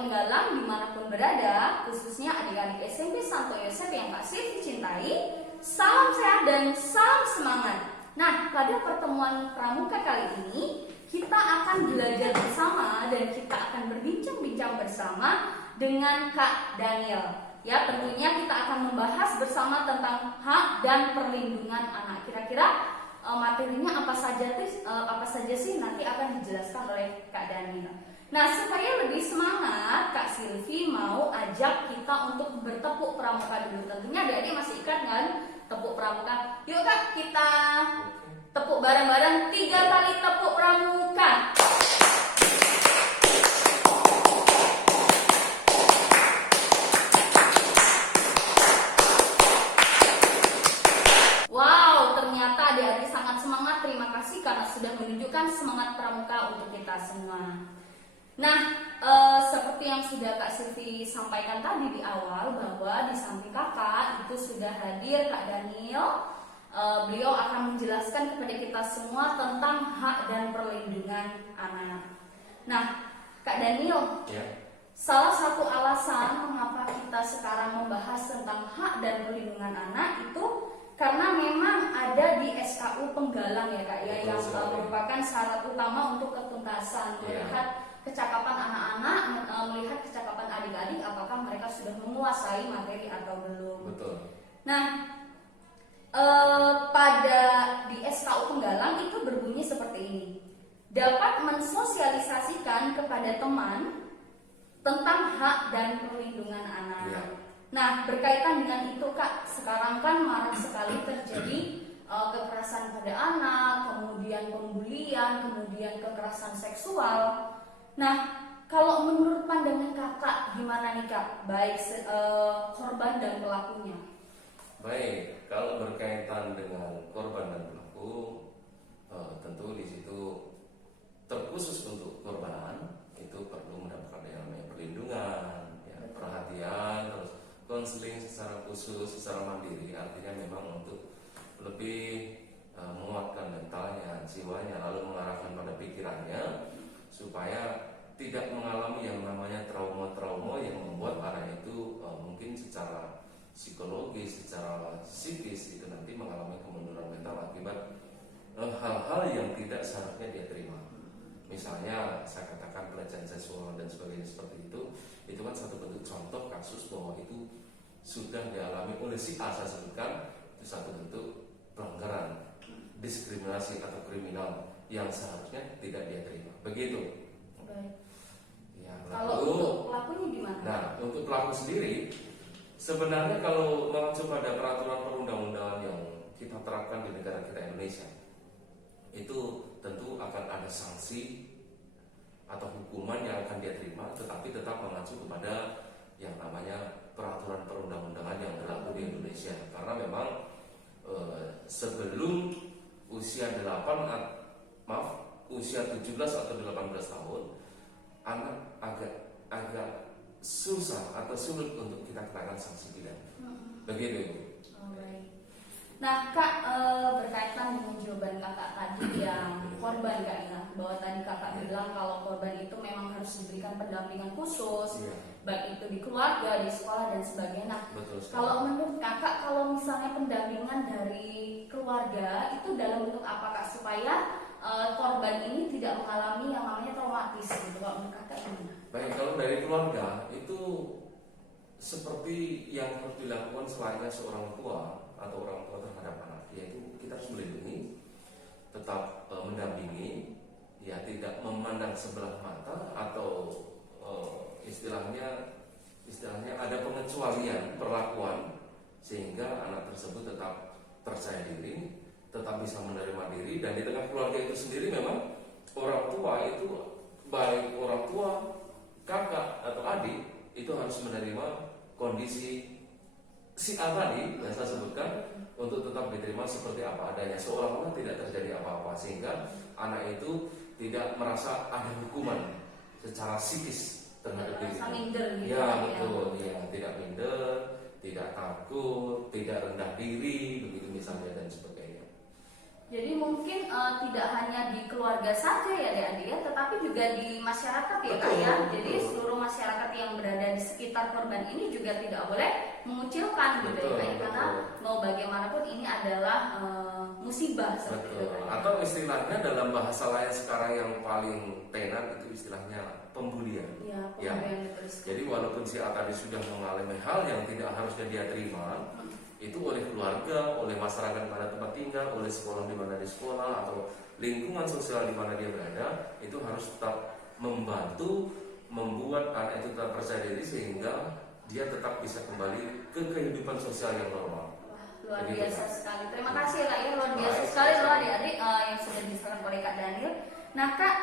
Penggalang dimanapun berada, khususnya adik-adik SMP Santo Yosef yang Kak Silvi cintai, salam sehat dan salam semangat. Nah, pada pertemuan pramuka kali ini, kita akan belajar bersama dan kita akan berbincang-bincang bersama dengan Kak Daniel. Ya, tentunya kita akan membahas bersama tentang hak dan perlindungan anak. Kira-kira materinya apa saja sih nanti akan dijelaskan oleh Kak Daniel. Nah, supaya lebih semangat, Kak Silvi mau ajak kita untuk bertepuk pramuka dulu. Tentunya adik-adik masih ingat kan tepuk pramuka? Yuk Kak, kita tepuk bareng-bareng 3 kali tepuk pramuka. Wow, ternyata adik-adik sangat semangat. Terima kasih karena sudah menunjukkan semangat pramuka untuk kita semua. Nah, seperti yang sudah Kak Silvi sampaikan tadi di awal, bahwa di samping kakak itu sudah hadir Kak Daniel. Beliau akan menjelaskan kepada kita semua tentang hak dan perlindungan anak. Nah, Kak Daniel, salah satu alasan mengapa kita sekarang membahas tentang hak dan perlindungan anak itu karena memang ada di SKU Penggalang ya Kak ya, yang merupakan syarat utama untuk ketuntasan, melihat kecakapan anak-anak, melihat kecakapan adik-adik apakah mereka sudah menguasai materi atau belum. Betul. Nah, pada di SKU Penggalang itu berbunyi seperti ini. Dapat mensosialisasikan kepada teman tentang hak dan perlindungan anak. Nah, berkaitan dengan itu Kak, sekarang kan marak sekali terjadi kekerasan pada anak, kemudian pembulian, kemudian kekerasan seksual. Nah, kalau menurut pandangan kakak gimana nih Kak, baik korban dan pelakunya? Baik, kalau berkaitan dengan korban dan pelaku, tentu di situ terkhusus untuk korban itu perlu mendapatkan yang namanya perlindungan, perhatian, terus konseling secara khusus, secara mandiri. Artinya memang untuk lebih menguatkan mentalnya, jiwanya, lalu mengarahkan pada pikirannya supaya tidak mengalami yang namanya trauma-trauma yang membuat anak itu mungkin secara psikologis, secara psikis itu nanti mengalami kemunduran mental akibat hal-hal yang tidak seharusnya dia terima. Misalnya saya katakan pelecehan seksual dan sebagainya seperti itu kan satu bentuk contoh kasus bahwa itu sudah dialami oleh si A, saya sebutkan itu satu bentuk pelanggaran, diskriminasi atau kriminal yang seharusnya tidak dia terima. Begitu. Baik. Ya, kalau untuk pelakunya gimana? Nah, untuk pelaku sendiri sebenarnya kalau mengacu pada peraturan perundang-undangan yang kita terapkan di negara kita Indonesia, itu tentu akan ada sanksi atau hukuman yang akan dia terima, tetapi tetap mengacu kepada yang namanya peraturan perundang-undangan yang berlaku di Indonesia. Karena memang sebelum usia 17 atau 18 tahun, anak agak susah atau sulit untuk kita kenakan sanksi pidana. Begitu. Baik. Nah Kak, berkaitan dengan jawaban kakak tadi yang korban Kak ya, bahwa tadi kakak bilang kalau korban itu memang harus diberikan pendampingan khusus, baik itu di keluarga, di sekolah dan sebagainya. Nah, kalau menurut kakak, kalau misalnya pendampingan dari keluarga itu dalam bentuk apa Kak, supaya korban ini tidak mengalami yang namanya traumatis gitu, kalau menurut kakak gimana? Baik, kalau dari keluarga itu seperti yang harus dilakukan selayaknya seorang tua atau orang tua terhadap anak, yaitu kita harus melindungi, tetap mendampingi, ya tidak memandang sebelah mata atau istilahnya ada pengecualian perlakuan sehingga anak tersebut tetap percaya diri, tetap bisa menerima diri. Dan di tengah keluarga itu sendiri memang orang tua itu, baik orang tua, kakak atau adik, itu harus menerima kondisi si A tadi yang saya sebutkan untuk tetap diterima seperti apa adanya, seolah-olah tidak terjadi apa-apa, sehingga anak itu tidak merasa ada hukuman secara psikis terhadap diri. Gitu, ya betul, ya tidak minder, tidak takut, tidak rendah diri, begitu misalnya dan sebagainya. Jadi mungkin tidak hanya di keluarga saja ya adik-adik ya, tetapi juga di masyarakat ya Kak ya. Jadi seluruh masyarakat sekitar korban ini juga tidak boleh mengucilkan gitu Betul, ya, karena betul. mau bagaimanapun ini adalah musibah seperti itu. Betul. Atau istilahnya dalam bahasa lain sekarang yang paling tenar itu istilahnya pembulian. Ya, Ya. pembulian betul sekali. Jadi walaupun si A tadi sudah mengalami hal yang tidak harusnya dia terima, itu oleh keluarga, oleh masyarakat di mana tempat tinggal, oleh sekolah di mana di sekolah, atau lingkungan sosial di mana dia berada, itu harus tetap membantu membuat anak itu tetap percaya diri sehingga dia tetap bisa kembali ke kehidupan sosial yang normal. Wah, luar Begitu, biasa Kak. sekali. Terima kasih Kak ya, luar biasa Baik, sekali loh sama-sama. adik-adik yang sudah disampaikan oleh Kak Daniel. Nah Kak,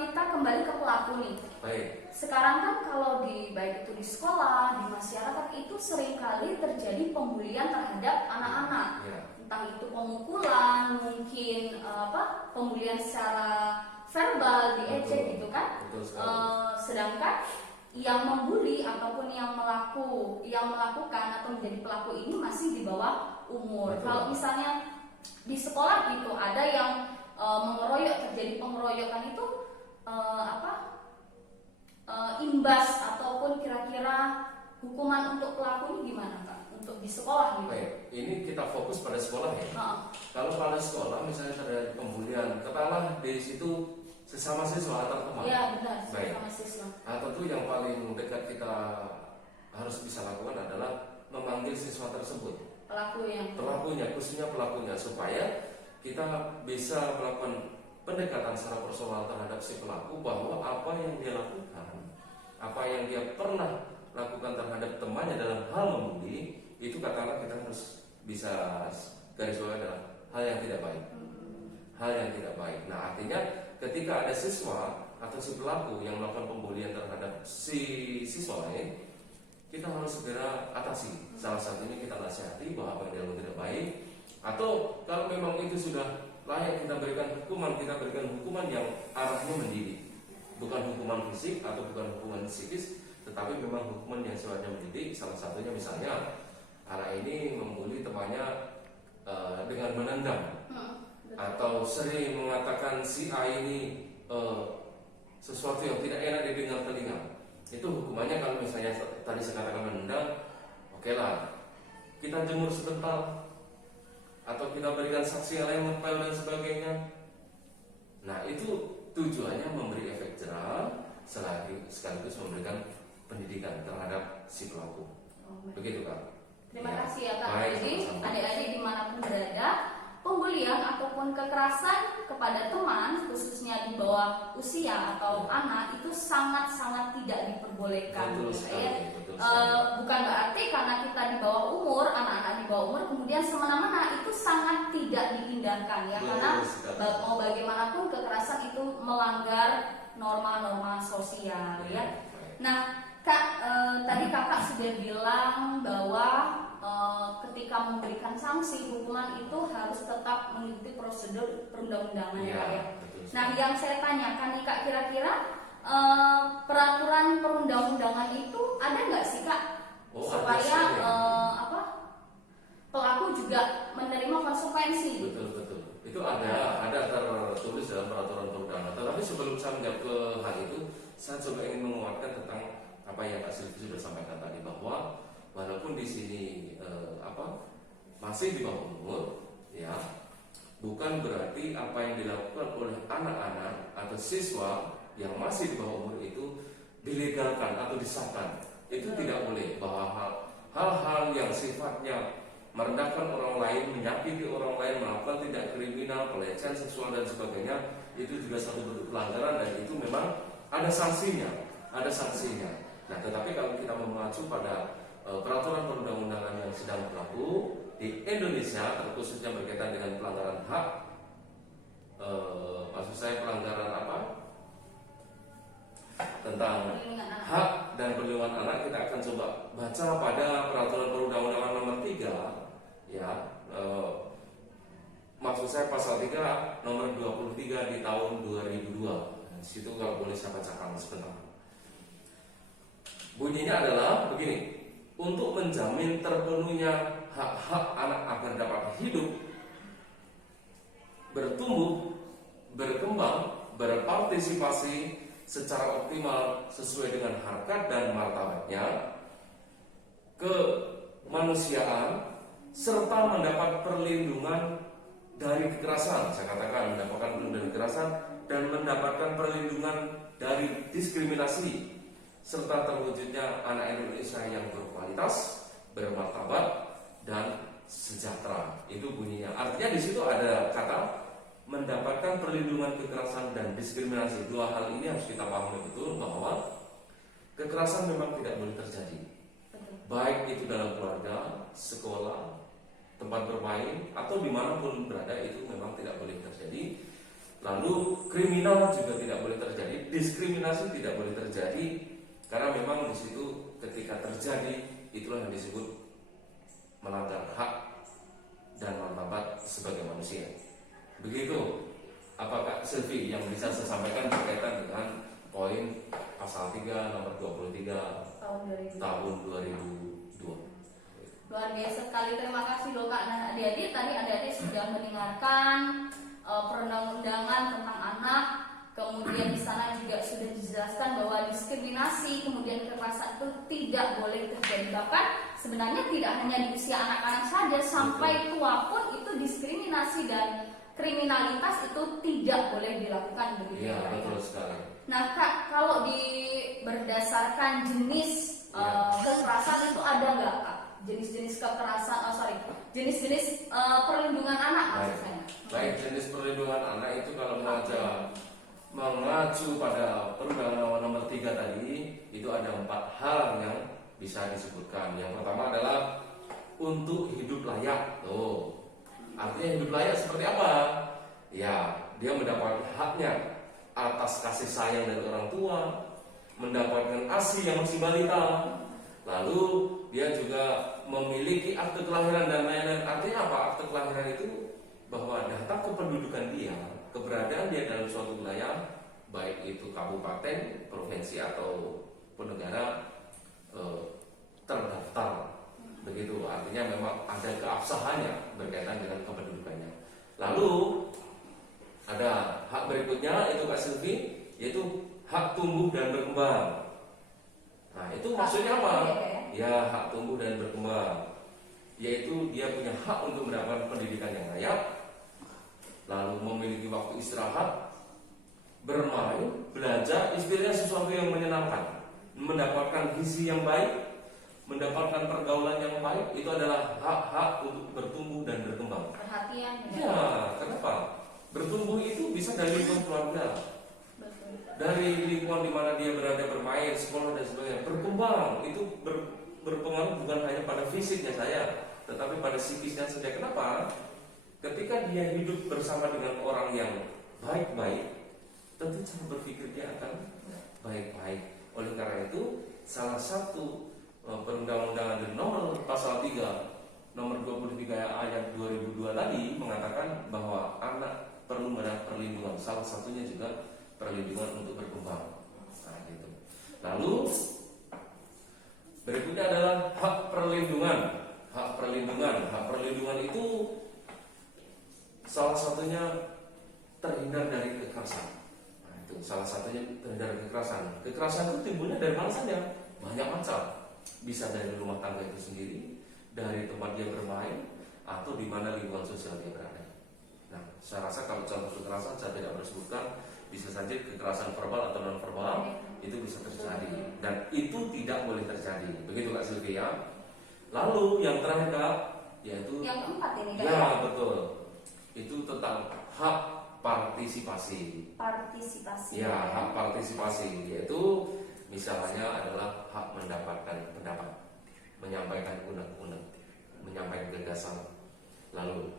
kita kembali ke pelaku nih. Baik. Sekarang kan kalau di baik itu di sekolah, di masyarakat itu seringkali terjadi pembulian terhadap anak-anak. Ya. Entah itu pemukulan, mungkin pembulian secara verbal, diejek gitu kan. Betul sekali. Sedangkan yang membuli ataupun yang melakukan atau menjadi pelaku ini masih di bawah umur. Betul. Kalau misalnya di sekolah gitu ada yang mengeroyok, terjadi pengeroyokan itu imbas ataupun kira-kira hukuman untuk pelaku ini gimana Kak? Untuk di sekolah gitu. Baik, ini kita fokus pada sekolah ya. Heeh. Kalau pada sekolah misalnya terjadi pembulian, katakanlah di situ sesama siswa antar teman. Iya benar, Baik. sama siswa. Nah, tentu yang paling dekat kita harus bisa lakukan adalah memanggil siswa tersebut, pelakunya, khususnya pelakunya, supaya kita bisa melakukan pendekatan secara personal terhadap si pelaku bahwa apa yang dia lakukan, apa yang dia pernah lakukan terhadap temannya dalam hal membuli, itu katakanlah kita harus bisa garis bawah adalah hal yang tidak baik. Hal yang tidak baik. Nah, artinya ketika ada siswa atau si pelaku yang melakukan pembulian terhadap si siswa lain, kita harus segera atasi. Salah satunya kita nasihati bahwa apa yang dilakukan tidak baik, atau kalau memang itu sudah layak kita berikan hukuman yang arahnya mendidik, bukan hukuman fisik atau bukan hukuman psikis, tetapi memang hukuman yang sifatnya mendidik. Salah satunya misalnya anak ini membuli temannya dengan menendang, atau sering mengatakan si A ini sesuatu yang tidak enak didengar telinga. Itu hukumannya kalau misalnya tadi saya katakan menendang, oke lah, kita jemur sebentar, atau kita berikan saksi yang lain ngepel dan sebagainya. Nah, itu tujuannya memberi efek jerah sekaligus memberikan pendidikan terhadap si pelaku. Begitu Kak. Terima Ya. kasih ya Kak. Baik, Jadi sama-sama. adik-adik dimanapun berada, pembulian ataupun kekerasan kepada teman, khususnya di bawah usia atau anak, itu sangat-sangat tidak diperbolehkan. Betul gitu sekali, ya. betul sekali. Bukan berarti karena kita di bawah umur, anak-anak di bawah umur, kemudian semena-mena itu sangat tidak diindahkan ya, Betul karena sekali. mau bagaimanapun kekerasan itu melanggar norma-norma sosial ya. Baik. Nah, Kak, tadi kakak sudah bilang bahwa ketika memberikan sanksi hukuman itu harus tetap mengikuti prosedur perundang-undangan ya, Kak, ya. Betul sekali. Nah, yang saya tanyakan nih Kak, kira-kira peraturan perundang-undangan itu ada nggak sih Kak, Oh, supaya ada. pelaku juga menerima konsekuensi? Betul. Itu ada tertulis dalam peraturan perundangan. Tetapi sebelum saya menjawab ke hal itu, saya coba ingin menguatkan tentang apa yang Kak Silvi sudah sampaikan tadi, bahwa walaupun di sini masih di bawah umur, ya, bukan berarti apa yang dilakukan oleh anak-anak atau siswa yang masih di bawah umur itu dilegalkan atau disahkan. Itu tidak boleh, bahwa hal-hal yang sifatnya merendahkan orang lain, menyakiti orang lain, melakukan tindak kriminal, pelecehan seksual dan sebagainya, itu juga satu bentuk pelanggaran dan itu memang ada sanksinya. Nah, tetapi kalau kita mengacu pada peraturan perundang-undangan yang sedang berlaku di Indonesia, terkhususnya berkaitan dengan pelanggaran hak, maksud saya pelanggaran apa? Tentang hak dan perlindungan anak, kita akan coba baca pada peraturan perundang-undangan nomor 3, ya, maksud saya pasal 3 nomor 23 di tahun 2002. Di situ kalau boleh saya bacakan sebentar. Bunyinya adalah begini: untuk menjamin terpenuhnya hak-hak anak agar dapat hidup, bertumbuh, berkembang, berpartisipasi secara optimal sesuai dengan harkat dan martabatnya, kemanusiaan, serta mendapat perlindungan dari kekerasan. Saya katakan mendapatkan perlindungan dari kekerasan dan mendapatkan perlindungan dari diskriminasi, serta terwujudnya anak Indonesia yang berkualitas, bermartabat, dan sejahtera. Itu bunyinya. Artinya di situ ada kata mendapatkan perlindungan kekerasan dan diskriminasi. Dua hal ini harus kita pahami betul bahwa kekerasan memang tidak boleh terjadi. Baik itu dalam keluarga, sekolah, tempat bermain, atau dimanapun berada, itu memang tidak boleh terjadi. Lalu kriminal juga tidak boleh terjadi, diskriminasi tidak boleh terjadi, karena memang di situ ketika terjadi itulah yang disebut melanggar hak dan martabat sebagai manusia. Begitu, apakah Silvi yang bisa saya sampaikan berkaitan dengan poin pasal 3 nomor 23 tahun 2002. Luar biasa sekali, terima kasih loh Kak. Nah adik-adik, tadi adik-adik sudah mendengarkan perundang-undangan tentang anak. Kemudian di sana juga sudah dijelaskan bahwa diskriminasi kemudian kekerasan itu tidak boleh terjadi. Bahkan sebenarnya tidak hanya di usia anak-anak saja, sampai tua pun itu diskriminasi dan kriminalitas itu tidak boleh dilakukan, begitu ya? Kak? Betul sekali. Nah Kak, kalau berdasarkan jenis kekerasan itu ada nggak Kak? Jenis-jenis kekerasan, jenis-jenis perlindungan anak maksud saya. Baik, jenis perlindungan anak itu kalau mengacu pada perundangan nomor 3 tadi, itu ada 4 hal yang bisa disebutkan. Yang pertama adalah untuk hidup layak. Artinya hidup layak seperti apa? Ya, dia mendapat haknya atas kasih sayang dari orang tua, mendapatkan ASI yang masih balita, lalu dia juga memiliki akte kelahiran dan lain-lain. Artinya apa? Akte kelahiran itu bahwa data kependudukan dia, keberadaan dia dalam suatu wilayah, baik itu kabupaten, provinsi atau negara, terdaftar. Begitu, artinya memang ada keabsahannya berkaitan dengan kependudukannya. Lalu ada hak berikutnya, itu Kak Silvi, yaitu hak tumbuh dan berkembang. Nah itu maksudnya apa? Ya, hak tumbuh dan berkembang, yaitu dia punya hak untuk mendapatkan pendidikan yang layak, lalu memiliki waktu istirahat, bermain, belajar, istilahnya sesuatu yang menyenangkan, mendapatkan gizi yang baik, mendapatkan pergaulan yang baik. Itu adalah hak-hak untuk bertumbuh dan berkembang. Perhatian. Ya, kenapa? Bertumbuh itu bisa dari lingkungan keluarga, dari lingkungan di mana dia berada bermain, sekolah dan sebagainya. Berkembang itu berpengaruh bukan hanya pada fisiknya saya, tetapi pada psikisnya saja. Kenapa? Ketika dia hidup bersama dengan orang yang baik-baik, tentu cara berpikir dia akan baik-baik. Oleh karena itu, salah satu perundang-undangan di nomor pasal 3 nomor 23 ayat 2002 tadi mengatakan bahwa anak perlu mendapat perlindungan. Salah satunya juga perlindungan untuk berkembang. Nah, gitu. Lalu berikutnya adalah hak perlindungan. Hak perlindungan itu salah satunya terhindar dari kekerasan. Nah, itu salah satunya terhindar dari kekerasan. Kekerasan itu timbulnya dari mana saja? Banyak macam. Bisa dari rumah tangga itu sendiri, dari tempat dia bermain, atau di mana lingkungan sosial dia berada. Nah, saya rasa kalau contoh kekerasan saya tidak bersebutkan, bisa saja kekerasan verbal atau non verbal itu bisa terjadi, dan itu tidak boleh terjadi. Begitu Kak Sylvia. Lalu yang terakhir Kak, yaitu yang keempat ini Kak. Ya betul. Itu tentang hak partisipasi. Ya, hak partisipasi, yaitu misalnya adalah hak mendapatkan pendapat, menyampaikan unek-unek, menyampaikan gagasan. Lalu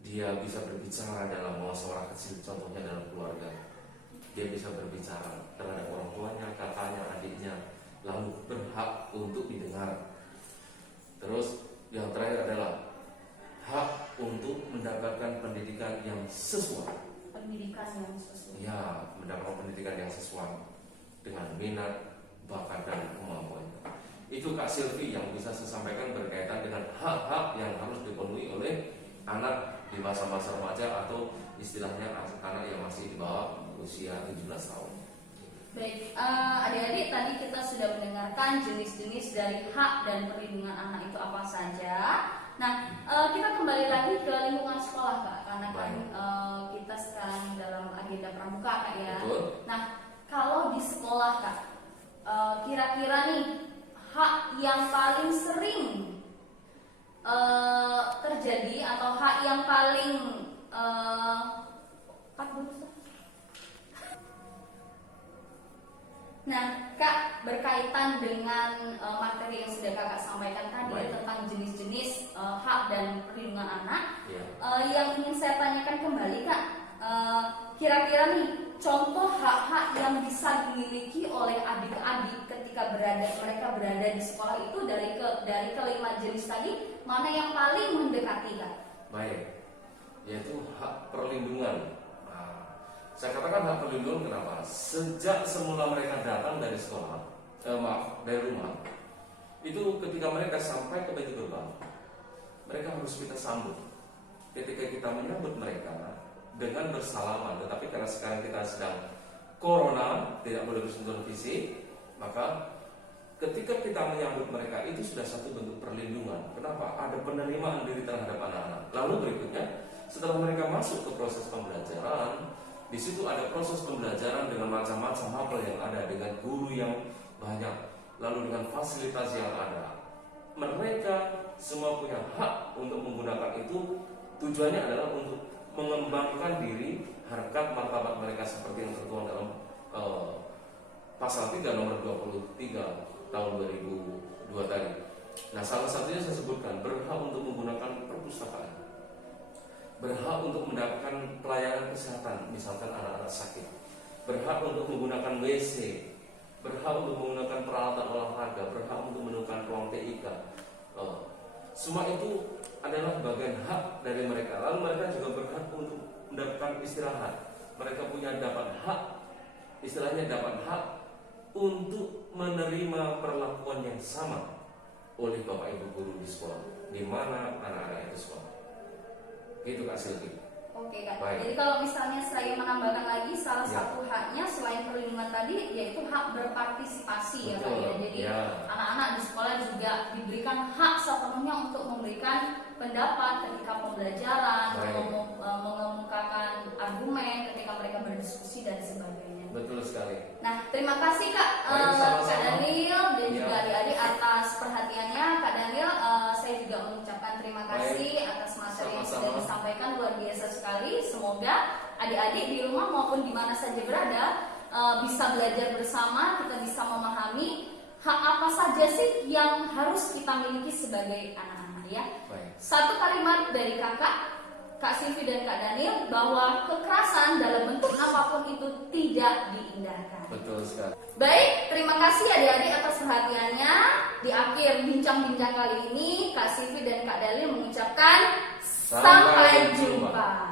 dia bisa berbicara dalam musyawarah kecil, contohnya dalam keluarga. Dia bisa berbicara terhadap orang tuanya, kakaknya, adiknya, lalu berhak untuk didengar. Terus yang terakhir adalah hak untuk mendapatkan pendidikan yang sesuai. Ya, mendapatkan pendidikan yang sesuai dengan minat, bakat, dan kemampuannya. Itu Kak Silvi yang bisa saya sampaikan berkaitan dengan hak-hak yang harus dipenuhi oleh anak di masa-masa remaja, atau istilahnya anak yang masih di bawah usia 17 tahun. Baik, adik-adik, tadi kita sudah mendengarkan jenis-jenis dari hak dan perlindungan anak itu apa saja. Nah, kita kembali lagi ke lingkungan sekolah, Kak, karena kan kita sekarang dalam agenda pramuka, Kak, ya. Betul. Nah, kalau di sekolah, Kak, kira-kira nih hak yang paling sering terjadi atau hak yang paling Nah, Kak, berkaitan dengan materi yang sudah Kakak sampaikan tadi ya, tentang jenis-jenis hak dan perlindungan anak, yang ingin saya tanyakan kembali, Kak, kira-kira nih contoh hak-hak yang bisa dimiliki oleh adik-adik ketika mereka berada di sekolah itu dari kelima jenis tadi, mana yang paling mendekati, Kak? Baik, yaitu hak perlindungan. Saya katakan hak perlindungan kenapa? Sejak semula mereka datang dari sekolah, dari rumah, itu ketika mereka sampai ke pintu gerbang, mereka harus kita sambut. Ketika kita menyambut mereka dengan bersalaman, tetapi karena sekarang kita sedang corona, tidak boleh bersentuhan fisik, maka ketika kita menyambut mereka itu sudah satu bentuk perlindungan. Kenapa? Ada penerimaan diri terhadap anak-anak. Lalu berikutnya, setelah mereka masuk ke proses pembelajaran, di situ ada proses pembelajaran dengan macam-macam hal yang ada, dengan guru yang banyak, lalu dengan fasilitas yang ada. Mereka semua punya hak untuk menggunakan itu. Tujuannya adalah untuk mengembangkan diri, harkat martabat mereka seperti yang tertuang dalam pasal 3 nomor 23 tahun 2002 tadi. Nah, salah satunya saya sebutkan berhak untuk menggunakan perpustakaan, berhak untuk mendapatkan pelayanan kesehatan, misalkan anak-anak sakit, berhak untuk menggunakan WC, berhak untuk menggunakan peralatan olahraga, berhak untuk menggunakan ruang TIK. Semua itu adalah bagian hak dari mereka. Lalu mereka juga berhak untuk mendapatkan istirahat. Mereka punya dapat hak, istilahnya dapat hak untuk menerima perlakuan yang sama oleh Bapak Ibu guru di sekolah, di mana anak-anak itu sekolah. Gitu Kak Silvi. Oke, Kak. Baik. Jadi kalau misalnya saya menambahkan lagi salah satu haknya selain perlindungan tadi, yaitu hak berpartisipasi. Betul. Ya Kak ya. Jadi anak-anak di sekolah juga diberikan hak sepenuhnya untuk memberikan pendapat ketika pembelajaran, mengemukakan argumen ketika mereka berdiskusi dan sebagainya. Betul sekali. Nah, terima kasih Kak, Kak Daniel dan juga adik-adik atas perhatiannya. Kak Daniel, saya juga mengucapkan terima kasih atas materi yang sudah disampaikan, luar biasa sekali. Semoga adik-adik di rumah maupun di mana saja berada bisa belajar bersama, kita bisa memahami hak apa saja sih yang harus kita miliki sebagai anak-anak ya. Satu kalimat dari Kak Silvi dan Kak Daniel, bahwa kekerasan dalam bentuk apapun itu tidak diindahkan. Betul sekali. Baik, terima kasih adik-adik atas perhatiannya. Di akhir bincang-bincang kali ini, Kak Silvi dan Kak Daniel mengucapkan sampai jumpa.